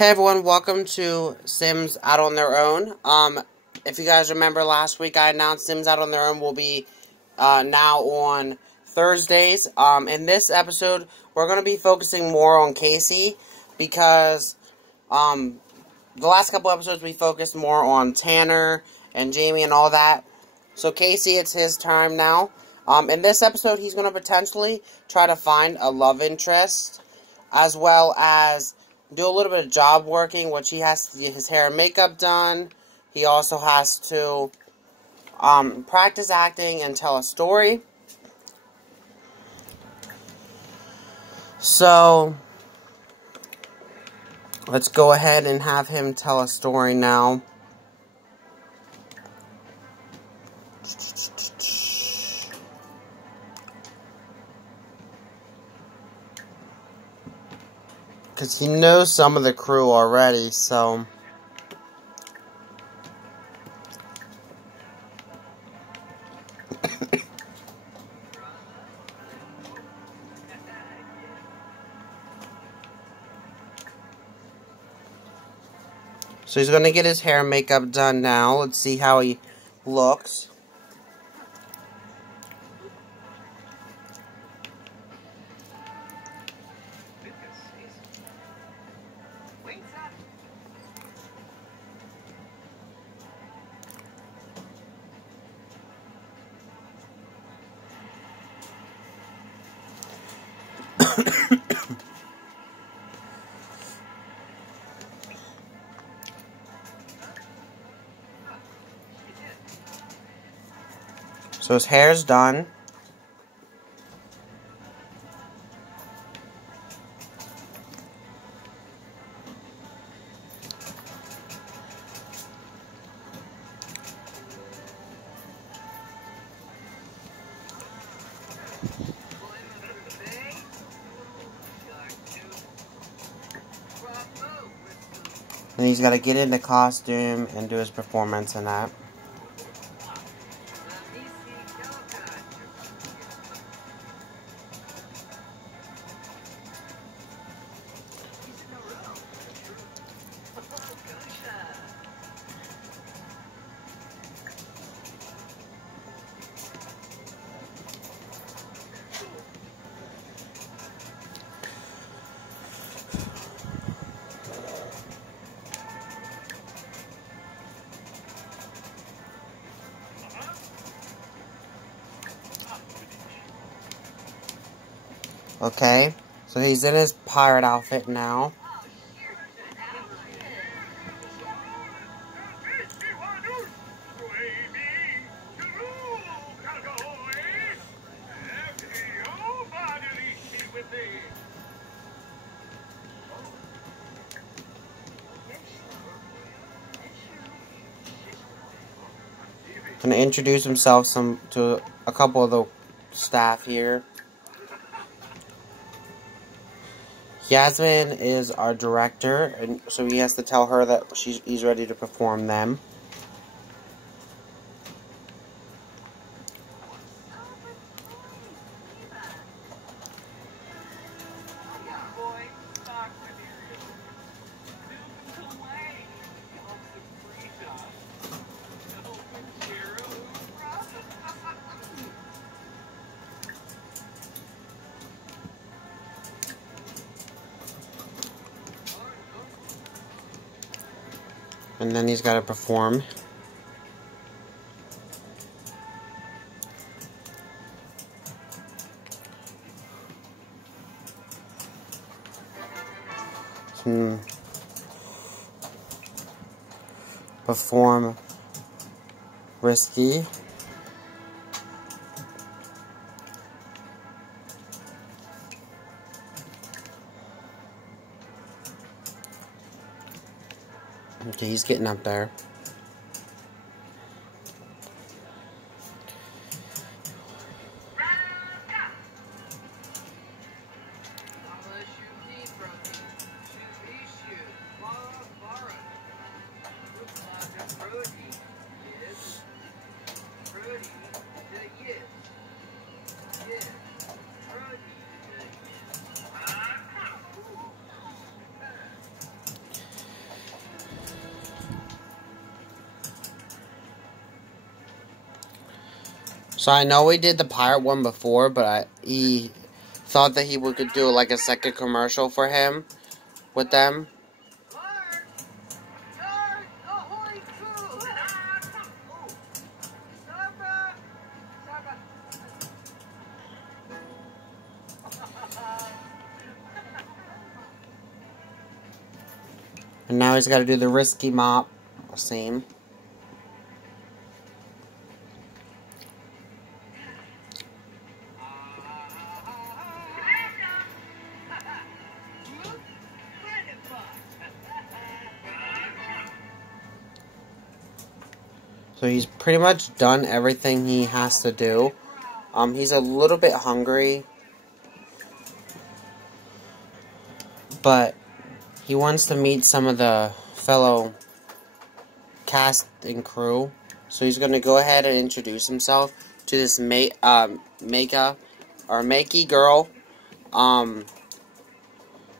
Hey everyone, welcome to Sims Out on Their Own. If you guys remember last week, I announced Sims Out on Their Own will be now on Thursdays. In this episode, we're going to be focusing more on Casey because the last couple episodes we focused more on Tanner and Jamie and all that. So Casey, it's his time now. In this episode, he's going to potentially try to find a love interest as well as do a little bit of job working, which he has to get his hair and makeup done. He also has to practice acting and tell a story. So, let's go ahead and have him tell a story now. Because he knows some of the crew already, so... So he's going to get his hair and makeup done now. Let's see how he looks. So his hair's done. And he's got to get into costume and do his performance and that. Okay, so he's in his pirate outfit now. Gonna introduce himself to a couple of the staff here. Yasmin is our director, and so he has to tell her that he's ready to perform them. And then he's got to perform. Perform Risky. Okay, he's getting up there. So I know we did the pirate one before, but he thought that we could do like a second commercial for him with them. And now he's got to do the risky mop scene. So he's pretty much done everything he has to do. He's a little bit hungry, but he wants to meet some of the fellow cast and crew. So he's going to go ahead and introduce himself to this Makey girl,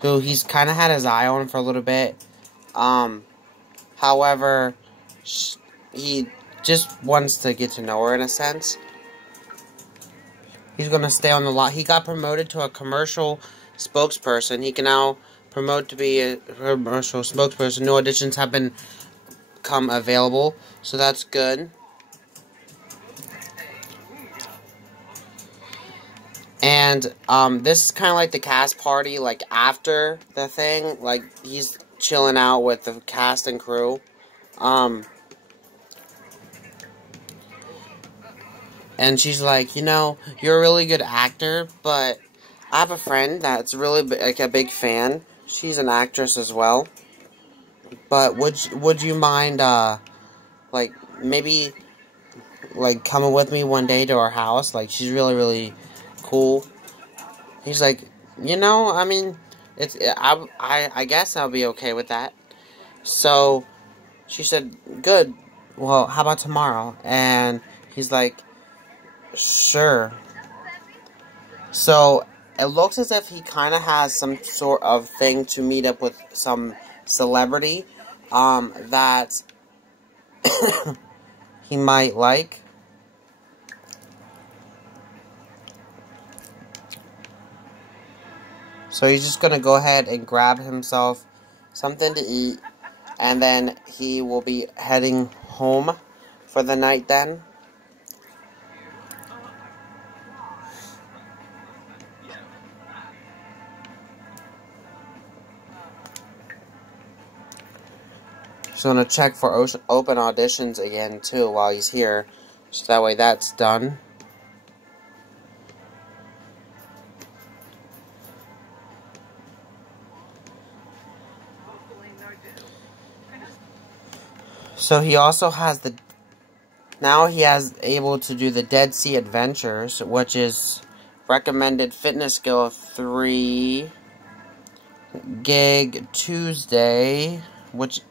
who he's kind of had his eye on for a little bit. However, he just wants to get to know her in a sense. He's going to stay on the lot. He got promoted to a commercial spokesperson. He can now promote to be a commercial spokesperson. No auditions have become available, so that's good. And this is kind of like the cast party, like after the thing. Like he's chilling out with the cast and crew. And she's like, you know, you're a really good actor, but I have a friend that's really like a big fan. She's an actress as well. But would you mind, like, maybe, like, coming with me one day to our house? Like, she's really, really cool. He's like, you know, I mean, I guess I'll be okay with that. So, she said, good. Well, how about tomorrow? And he's like, sure. So, it looks as if he kind of has some sort of thing to meet up with some celebrity that he might like. So he's just going to go ahead and grab himself something to eat, and then he will be heading home for the night then. So I'm going to check for open auditions again too while he's here, so that way that's done. So he also has now he has able to do the Dead Sea Adventures, which is recommended fitness skill 3, gig Tuesday, which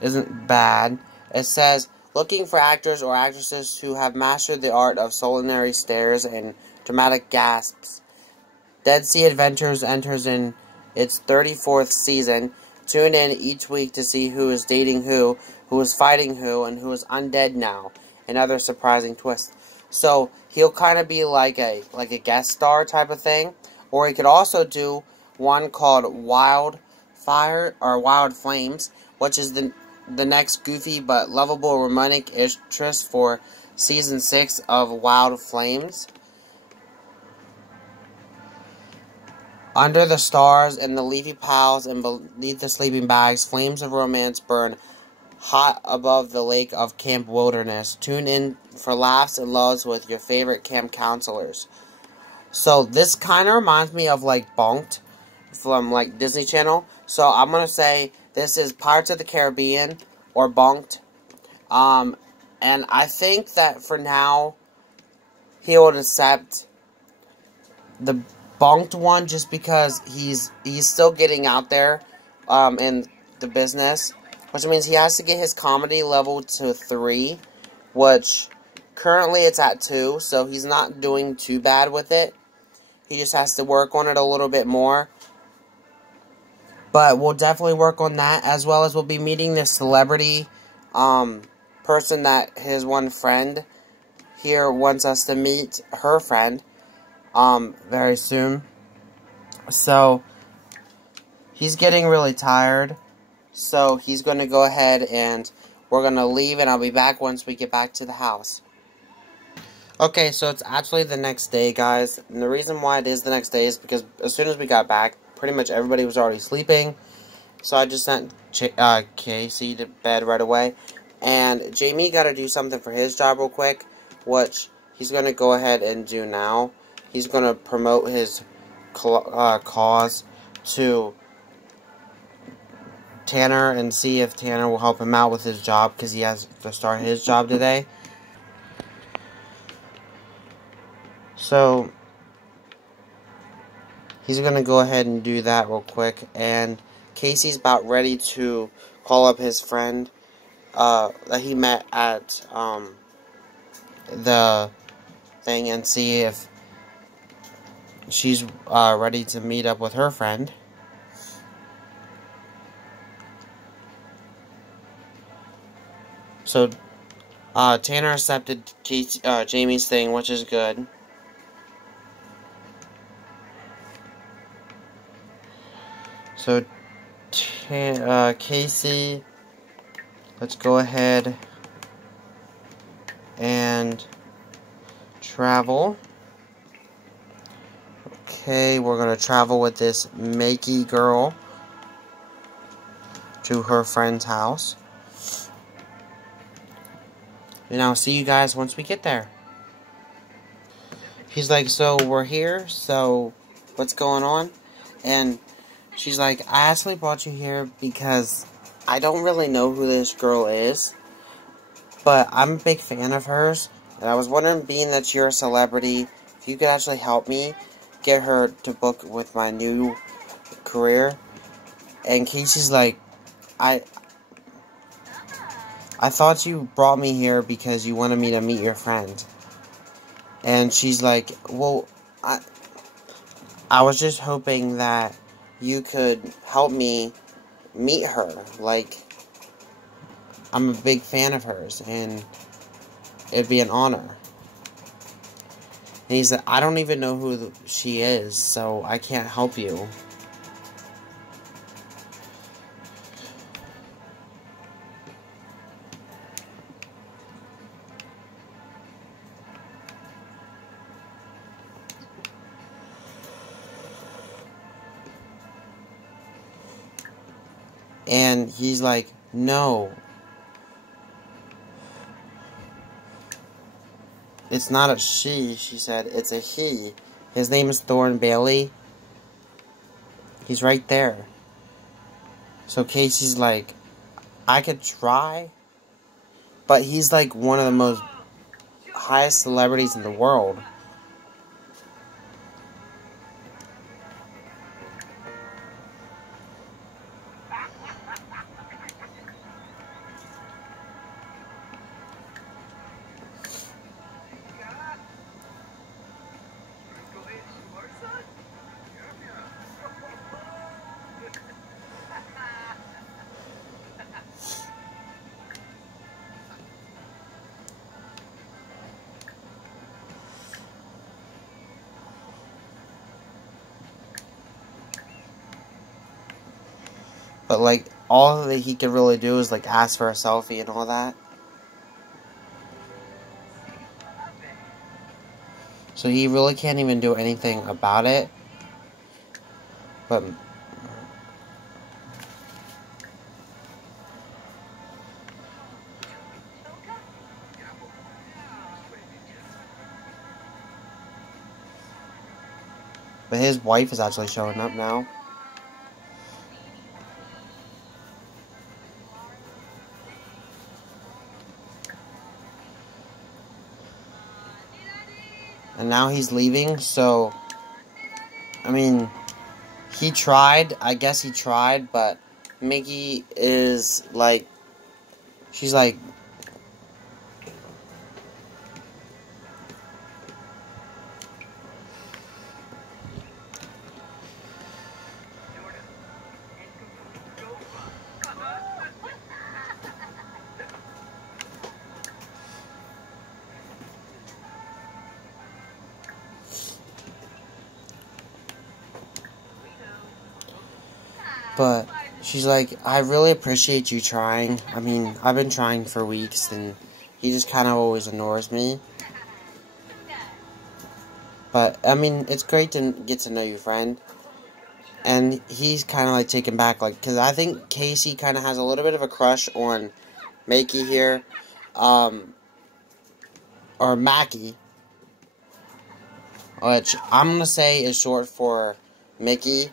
isn't bad. It says, looking for actors or actresses who have mastered the art of solenary stares and dramatic gasps. Dead Sea Adventures enters in its 34th season. Tune in each week to see who is dating who is fighting who, and who is undead now, and other surprising twists. So he'll kind of be like a guest star type of thing, or he could also do one called Wildfire or Wild Flames, which is the next goofy but lovable romantic interest for season 6 of Wild Flames. Under the stars, in the leafy piles, and beneath the sleeping bags, flames of romance burn hot above the lake of Camp Wilderness. Tune in for laughs and loves with your favorite camp counselors. So this kind of reminds me of like Bunked from like Disney Channel. So I'm going to say this is Pirates of the Caribbean or Bunked. And I think that for now he would accept the Bunked one just because he's still getting out there in the business, which means he has to get his comedy level to 3, which currently it's at 2, so he's not doing too bad with it. He just has to work on it a little bit more. But we'll definitely work on that, as well as we'll be meeting this celebrity person that his one friend here wants us to meet her friend very soon. So he's getting really tired. So he's going to go ahead and we're going to leave, and I'll be back once we get back to the house. Okay, so it's actually the next day, guys. And the reason why it is the next day is because as soon as we got back, pretty much everybody was already sleeping. So I just sent Casey to bed right away. And Jamie got to do something for his job real quick, which he's going to go ahead and do now. He's going to promote his cause to Tanner and see if Tanner will help him out with his job, because he has to start his job today. So he's going to go ahead and do that real quick. And Casey's about ready to call up his friend that he met at the thing and see if she's ready to meet up with her friend. So Tanner accepted Jamie's thing, which is good. So Casey, let's go ahead and travel. Okay, we're going to travel with this Makey girl to her friend's house. And I'll see you guys once we get there. He's like, so we're here, so what's going on? And she's like, I actually brought you here because I don't really know who this girl is, but I'm a big fan of hers. And I was wondering, being that you're a celebrity, if you could actually help me get her to book with my new career. And Casey's like, I thought you brought me here because you wanted me to meet your friend. And she's like, well, I was just hoping that you could help me meet her. Like, I'm a big fan of hers, and it'd be an honor. And he said, I don't even know who she is, so I can't help you. And he's like, no. It's not a she, she said. It's a he. His name is Thorne Bailey. He's right there. So Casey's like, I could try. But he's like one of the most highest celebrities in the world. But, like, all that he could really do is, like, ask for a selfie and all that. So he really can't even do anything about it. But his wife is actually showing up now. And now he's leaving, so, I mean, he tried, I guess he tried, but Mickey is, like, she's like, But she's like, I really appreciate you trying. I mean, I've been trying for weeks, and he just kind of always ignores me. But, I mean, it's great to get to know your friend. And he's kind of, like, taken back, like, because I think Casey kind of has a little bit of a crush on Makey here. Or Mackie. Which I'm going to say is short for Mickey.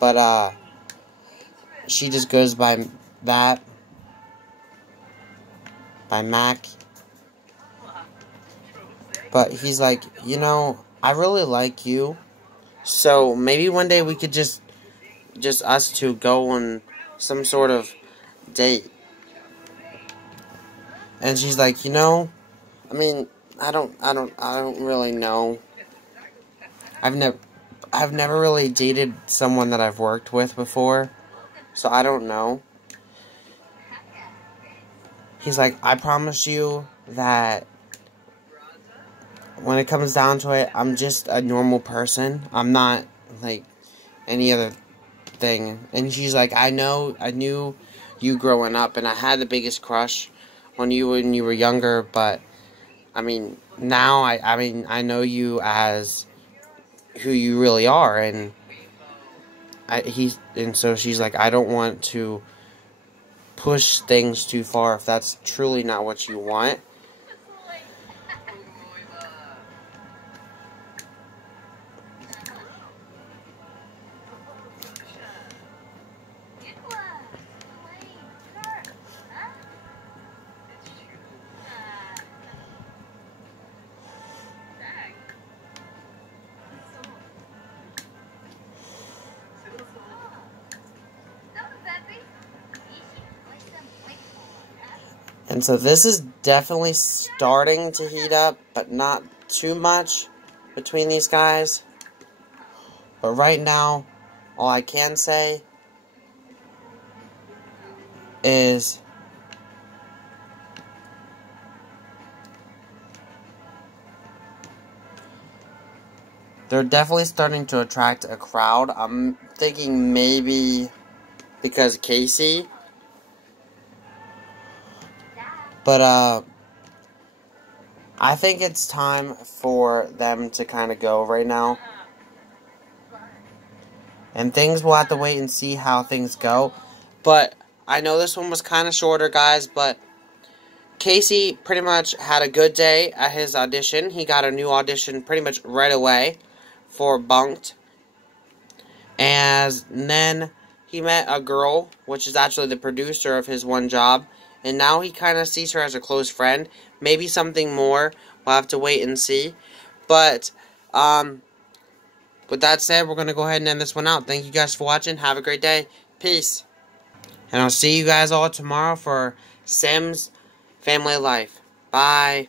But, she just goes by that. By Mac. But he's like, you know, I really like you. So maybe one day we could just us two go on some sort of date. And she's like, you know, I mean, I don't really know. I've never really dated someone that I've worked with before, so I don't know. He's like, I promise you that when it comes down to it, I'm just a normal person. I'm not like any other thing. And she's like, I knew you growing up, and I had the biggest crush on you when you were younger, but I mean, now I know you as who you really are, and so she's like, I don't want to push things too far if that's truly not what you want. And so this is definitely starting to heat up, but not too much between these guys. But right now, all I can say is they're definitely starting to attract a crowd. I'm thinking maybe because Casey. But, I think it's time for them to kind of go right now. And things will have to wait and see how things go. But I know this one was kind of shorter, guys, but Casey pretty much had a good day at his audition. He got a new audition pretty much right away for Bunked. And then he met a girl, which is actually the producer of his one job. And now he kind of sees her as a close friend. Maybe something more. We'll have to wait and see. But, with that said, we're going to go ahead and end this one out. Thank you guys for watching. Have a great day. Peace. And I'll see you guys all tomorrow for Sims Family Life. Bye.